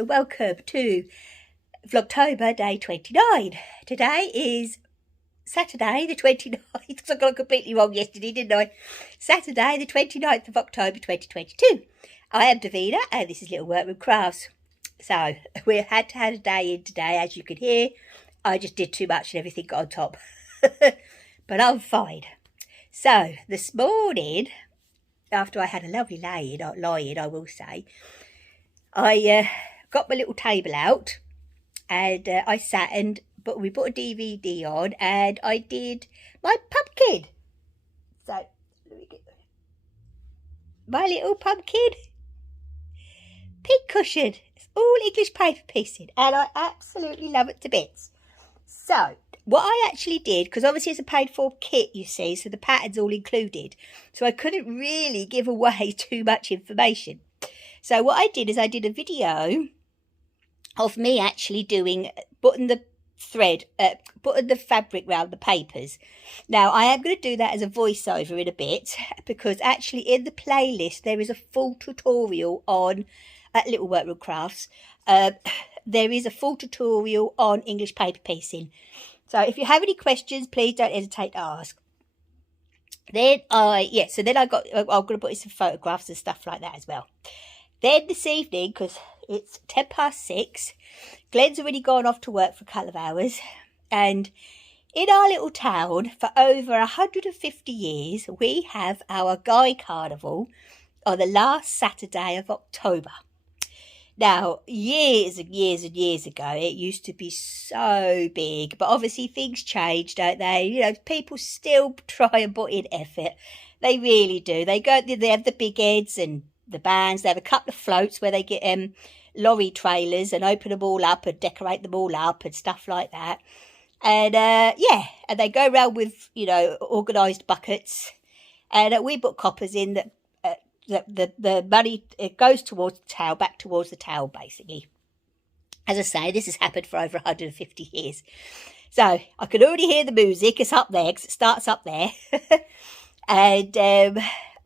and welcome to Vlogtober day 29. Today is Saturday the 29th, because I got it completely wrong yesterday, didn't I? Saturday the 29th of October 2022. I am Davina and this is Little Workroom Crafts. So, we had to have a day in today, as you could hear. I just did too much and everything got on top. But I'm fine. So, this morning, after I had a lovely lie-in, I will say, I got my little table out and I sat but we put a DVD on and I did my pumpkin. So, let me get my little pumpkin. Pink cushion. It's all English paper piecing and I absolutely love it to bits. So, what I actually did, because obviously it's a paid for kit, you see, so the pattern's all included. So I couldn't really give away too much information. So what I did is I did a video of me actually putting the fabric around the papers. Now, I am going to do that as a voiceover in a bit, because actually in the playlist there is a full tutorial on, at Little Workroom Crafts, there is a full tutorial on English paper piecing. So if you have any questions, please don't hesitate to ask. I'm going to put in some photographs and stuff like that as well. Then this evening, because it's 6:10, Glenn's already gone off to work for a couple of hours. And in our little town, for over 150 years, we have our Guy Carnival on the last Saturday of October. Now, years and years and years ago, it used to be so big, but obviously things change, don't they? You know, people still try and put in effort. They really do. They have the big heads and the bands. They have a couple of floats where they get lorry trailers and open them all up and decorate them all up and stuff like that. And and they go around with, organised buckets. And we put coppers in that. The money, it goes towards the towel, back towards the towel, basically. As I say, this has happened for over 150 years. So, I can already hear the music. It's up there, because it starts up there. And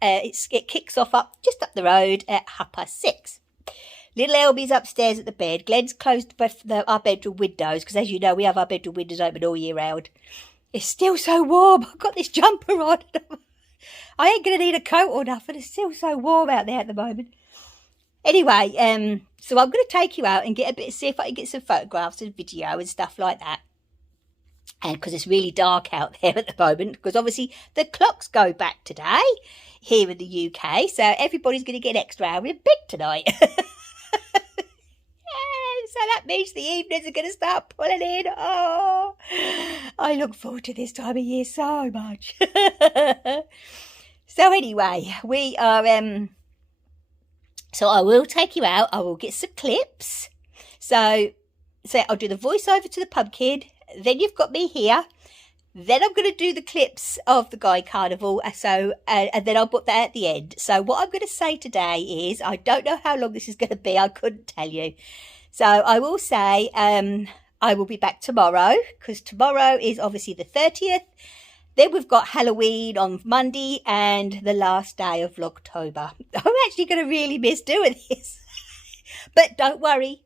it kicks off just up the road at 6:30. Little Elby's upstairs at the bed. Glenn's closed our bedroom windows, because as you know, we have our bedroom windows open all year round. It's still so warm. I've got this jumper on. I ain't going to need a coat or nothing. It's still so warm out there at the moment. Anyway, so I'm going to take you out and see if I can get some photographs and video and stuff like that. And because it's really dark out there at the moment, because obviously the clocks go back today here in the UK. So everybody's going to get an extra hour in bed tonight. So that means the evenings are going to start pulling in. Oh, I look forward to this time of year so much. So anyway, we are, so I will take you out. I will get some clips. So I'll do the voiceover to the pumpkin. Then you've got me here. Then I'm going to do the clips of the Guy Carnival. So, and then I'll put that at the end. So what I'm going to say today is, I don't know how long this is going to be. I couldn't tell you. So I will say, I will be back tomorrow, because tomorrow is obviously the 30th. Then we've got Halloween on Monday and the last day of Vlogtober. I'm actually going to really miss doing this. But don't worry,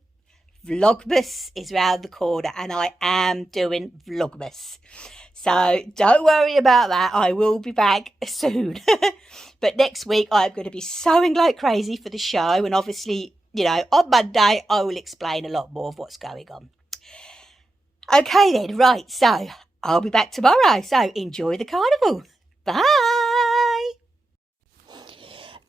Vlogmas is round the corner and I am doing Vlogmas. So don't worry about that. I will be back soon. But next week I'm going to be sewing like crazy for the show. And obviously, on Monday I will explain a lot more of what's going on. Okay then, right, so I'll be back tomorrow, so enjoy the carnival. Bye!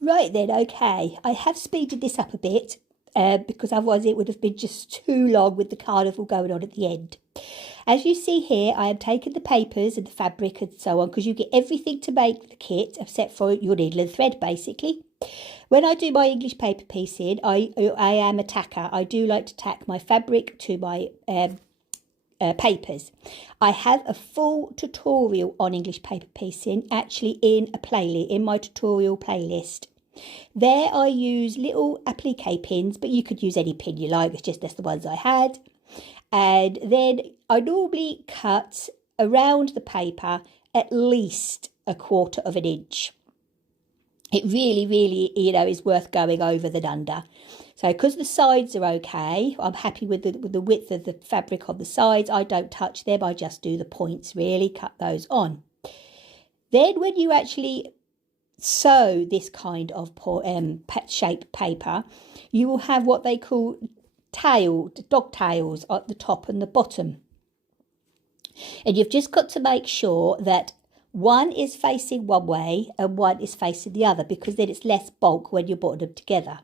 Right then, okay, I have speeded this up a bit, because otherwise it would have been just too long with the carnival going on at the end. As you see here, I have taken the papers and the fabric and so on, because you get everything to make the kit, except for your needle and thread, basically. When I do my English paper piecing, I am a tacker. I do like to tack my fabric to my papers. I have a full tutorial on English paper piecing actually in my tutorial playlist. There I use little applique pins, but you could use any pin you like. It's just that's the ones I had. And then I normally cut around the paper at least 1/4 of an inch. It really, really, is worth going over than under. So because the sides are okay, I'm happy with the width of the fabric on the sides. I don't touch them. I just do the points, really, cut those on. Then when you actually sew this kind of shape paper, you will have what they call dog tails at the top and the bottom. And you've just got to make sure that one is facing one way and one is facing the other, because then it's less bulk when you're putting them together.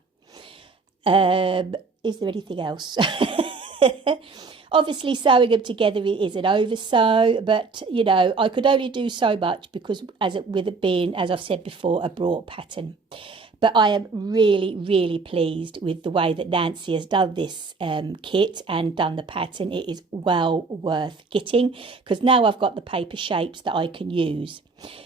Is there anything else? Obviously, sewing them together is an over sew, but I could only do so much because with it being, as I've said before, a broad pattern. But I am really, really pleased with the way that Nancy has done this kit and done the pattern. It is well worth getting, because now I've got the paper shapes that I can use.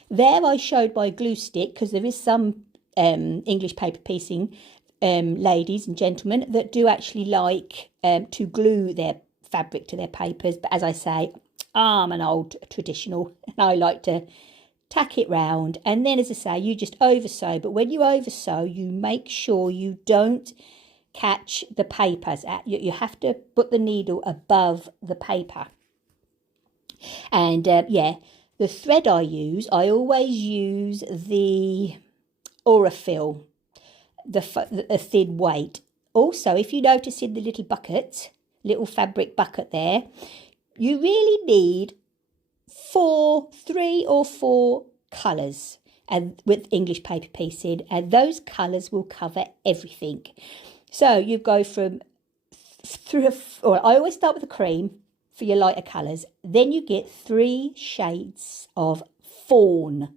There I showed my glue stick, because there is some English paper piecing ladies and gentlemen that do actually like to glue their fabric to their papers. But as I say, I'm an old traditional and I like to tack it round, and then, as I say, you just over sew. But when you over sew, you make sure you don't catch the papers. You have to put the needle above the paper. And the thread I always use the Aurifil, a thin weight. Also, if you notice in the little fabric bucket there, you really need 3 or 4 colours, and with English paper piecing, and those colours will cover everything. So you go from I always start with the cream for your lighter colours, then you get 3 shades of fawn.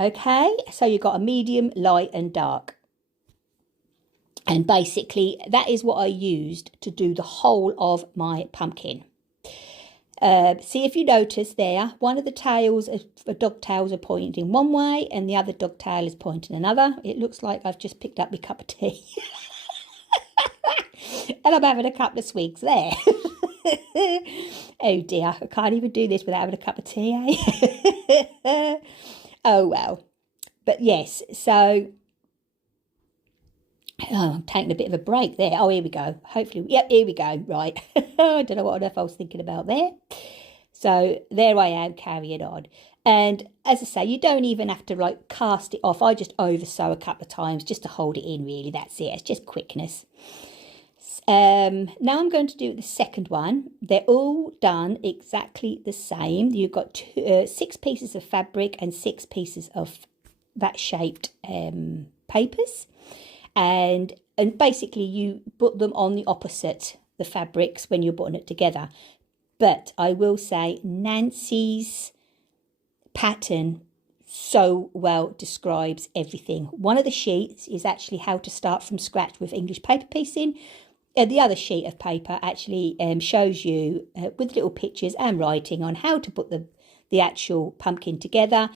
Okay, so you've got a medium, light and dark. And basically that is what I used to do the whole of my pumpkin. See if you notice there, one of the tails, dog tails are pointing one way and the other dog tail is pointing another. It looks like I've just picked up my cup of tea. And I'm having a couple of swigs there. Oh dear, I can't even do this without having a cup of tea, eh? Oh well. But yes, so I'm taking a bit of a break there. Oh, here we go. Hopefully, yep, here we go. Right. I don't know what on earth I was thinking about there. So there I am carrying on. And as I say, you don't even have to cast it off. I just over sew a couple of times just to hold it in, really. That's it. It's just quickness. Now I'm going to do the second one. They're all done exactly the same. You've got 6 pieces of fabric and 6 pieces of that shaped papers. And basically you put them on the opposite, the fabrics, when you're putting it together. But I will say Nancy's pattern so well describes everything. One of the sheets is actually how to start from scratch with English paper piecing. The other sheet of paper actually shows you with little pictures and writing on how to put the actual pumpkin together.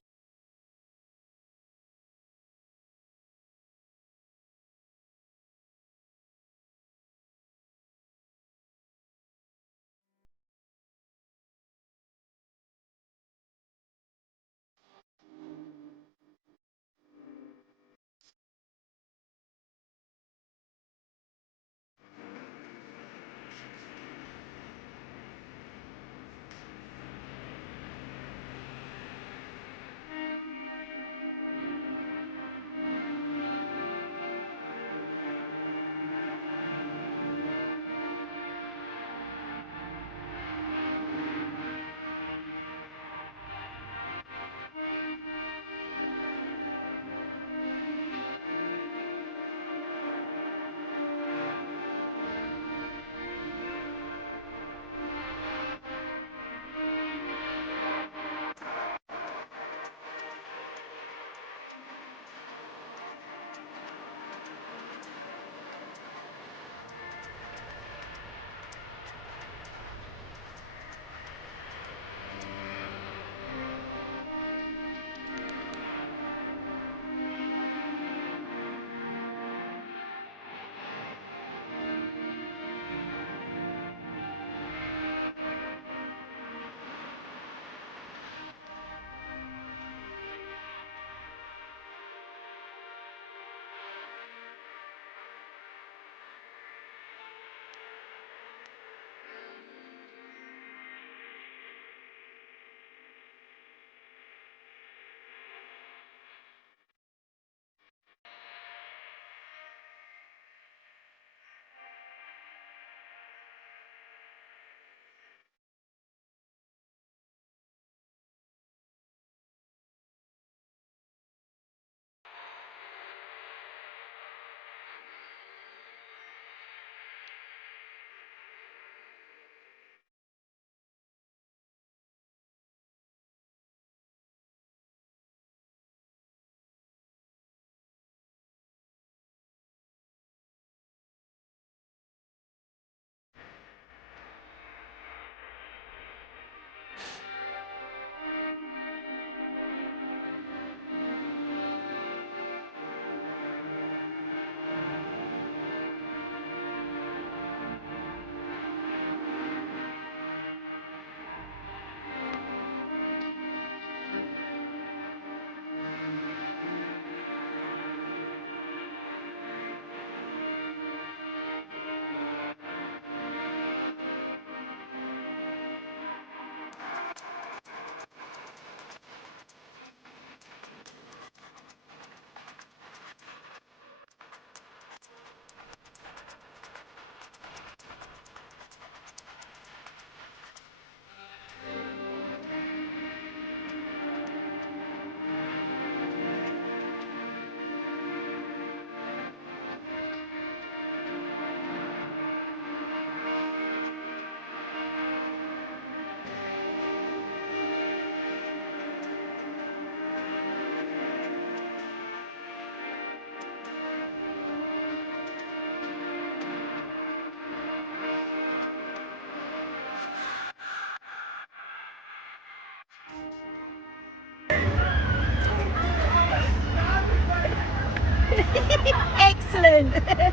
fun.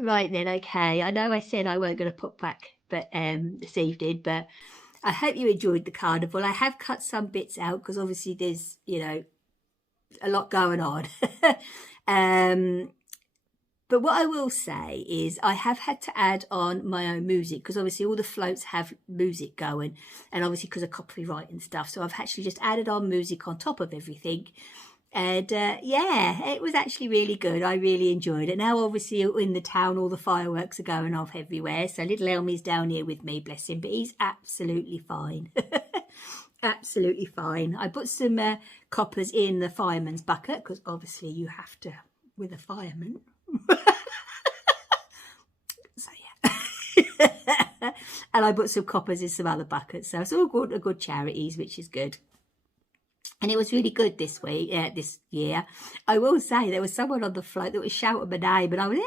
Right then, okay. I know I said I weren't going to put back but this evening, but I hope you enjoyed the carnival. I have cut some bits out because obviously there's, you know, a lot going on. But what I will say is I have had to add on my own music because obviously all the floats have music going, and obviously because of copyright and stuff. So I've actually just added on music on top of everything. And yeah, it was actually really good. I really enjoyed it. Now, obviously, in the town, all the fireworks are going off everywhere. So little Elmy's down here with me, bless him. But he's absolutely fine. Absolutely fine. I put some coppers in the fireman's bucket because obviously you have to with a fireman. So yeah. And I put some coppers in some other buckets. So it's all good charities, which is good. And it was really good this week, this year. I will say there was someone on the float that was shouting my name, and I was,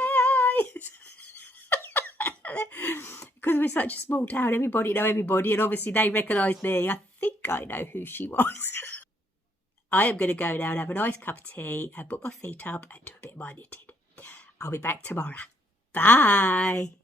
because we're such a small town, everybody know everybody, and obviously they recognised me. I think I know who she was. I am going to go now and have a nice cup of tea and put my feet up and do a bit of my knitting. I'll be back tomorrow. Bye.